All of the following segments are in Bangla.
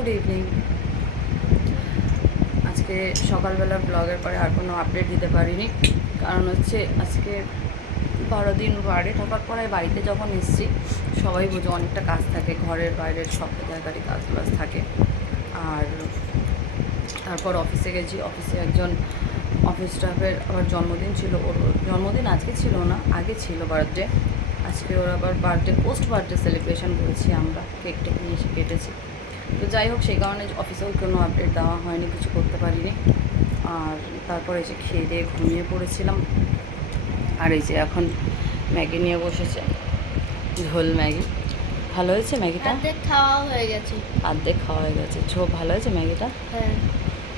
গুড ইভিনিং আজকে সকালবেলা ব্লগের পরে আর কোনো আপডেট দিতে পারিনি। কারণ হচ্ছে আজকে বারো দিন বাড়ি থাকার পরে বাড়িতে যখন এসছি, সবাই বুঝো অনেকটা কাজ থাকে, ঘরের বাইরের সব জায়গারই কাজ বাজ থাকে। আর তারপর অফিসে গেছি অফিসে একজন অফিস স্টাফের আবার জন্মদিন ছিল, ওর জন্মদিন আজকে ছিল না, আগে ছিল বার্থডে আজকে ওর আবার বার্থডে পোস্ট বার্থডে সেলিব্রেশন করেছি আমরা কেক টেক নিয়ে এসে কেটেছি। তো যাই হোক সেই কারণে অফিসেও কোনো আপডেট দেওয়া হয়নি কিছু করতে পারিনি। আর তারপর এসে খেয়ে দিয়ে ঘুমিয়ে পড়েছিলাম। আর এই যে এখন ম্যাগি নিয়ে বসেছে ঝোল ম্যাগি। ভালো হয়েছে ম্যাগিটা? অর্ধেক খাওয়া হয়ে গেছে। অর্ধেক খাওয়া হয়ে গেছে। ঝোল ভালো হয়েছে ম্যাগিটা? হ্যাঁ।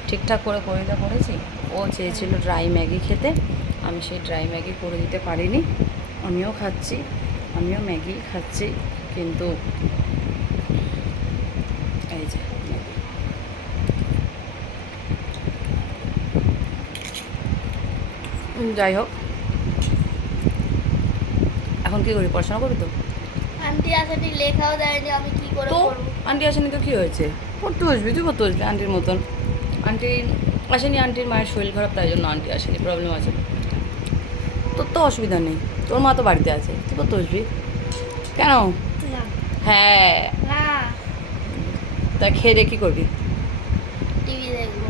ঠিকঠাক করে করে দিতে করেছি। ও চেয়েছিল ড্রাই ম্যাগি খেতে। আমি সেই ড্রাই ম্যাগি করে দিতে পারিনি। আমিও খাচ্ছি আমিও ম্যাগি খাচ্ছি। কিন্তু এই যে ম্যাগি। উম, যাই হোক। এখন কি করি? পড়াশোনা করি তো? আন্টি আসেনি লেখাও দেয়নি আমি কি করে তো আন্টি আসেনি তো কী হয়েছে? পড়তে বসবি তুই পড়তে বসবি আন্টির মতন। আন্টি আসেনি আন্টির মায়ের শরীর খারাপ তাই জন্য আন্টি আসেনি প্রবলেম আছে। তোর তো অসুবিধা নেই তোর মা তো বাড়িতে আছে তুই পড়তে বসবি? কেন? হ্যাঁ। তা খেয়ে দিয়ে কী করবি টিভি দেখব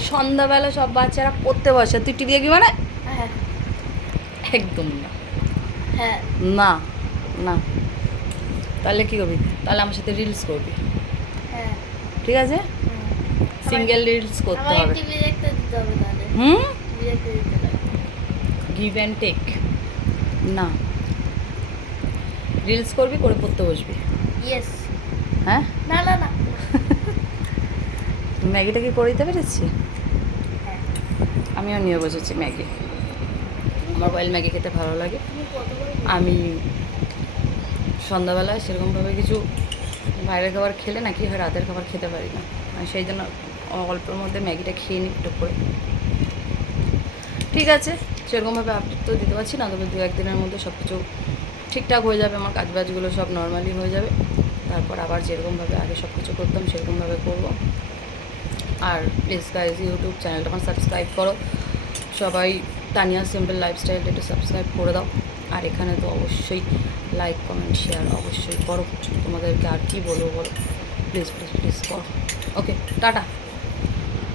সন্ধ্যাবেলা সব বাচ্চারা পড়তে বসে। তুই টিভি দেখবি মানে? হ্যাঁ। একদম না। হ্যাঁ। না না। তাহলে কী করবি? তাহলে আমার সাথে রিলস করবি। হ্যাঁ। ঠিক আছে? সিঙ্গেল রিলস করতে হবে। হুম? গিভ অ্যান্ড টেক না। রিলস করবি করে পড়তে বসবি। ইয়েস হ্যাঁ? না না না। ম্যাগিটা কি করে দিতে পেরেছি? আমিও নিয়ে বসেছি ম্যাগি। আমার বয়েল ম্যাগি খেতে ভালো লাগে। আমি সন্ধ্যাবেলায় সেরকমভাবে কিছু বাইরের খাবার খেলে নাকি হয় রাতের খাবার খেতে পারি না। সেই জন্য অল্পের মধ্যে ম্যাগিটা খেয়ে নিই একটু করে। ঠিক আছে, সেরকমভাবে আপডেট তো দিতে পারছি না, তবে দু একদিনের মধ্যে সব কিছু ঠিকঠাক হয়ে যাবে, আমার কাজবাজগুলো সব নর্মালি হয়ে যাবে। তারপর আবার যেরকমভাবে আগে সব কিছু করতাম, সেরকমভাবে করব। আর প্লিজ গাইজ ইউটিউব চ্যানেলটা আমার সাবস্ক্রাইব করো। সবাই তানিয়া সিম্পল লাইফস্টাইলটা একটু সাবস্ক্রাইব করে দাও। আর এখানে তো অবশ্যই লাইক কমেন্ট শেয়ার অবশ্যই করো। তোমাদেরকে আর কী বলব বলো? প্লিজ প্লিজ প্লিজ করো। Okay tata.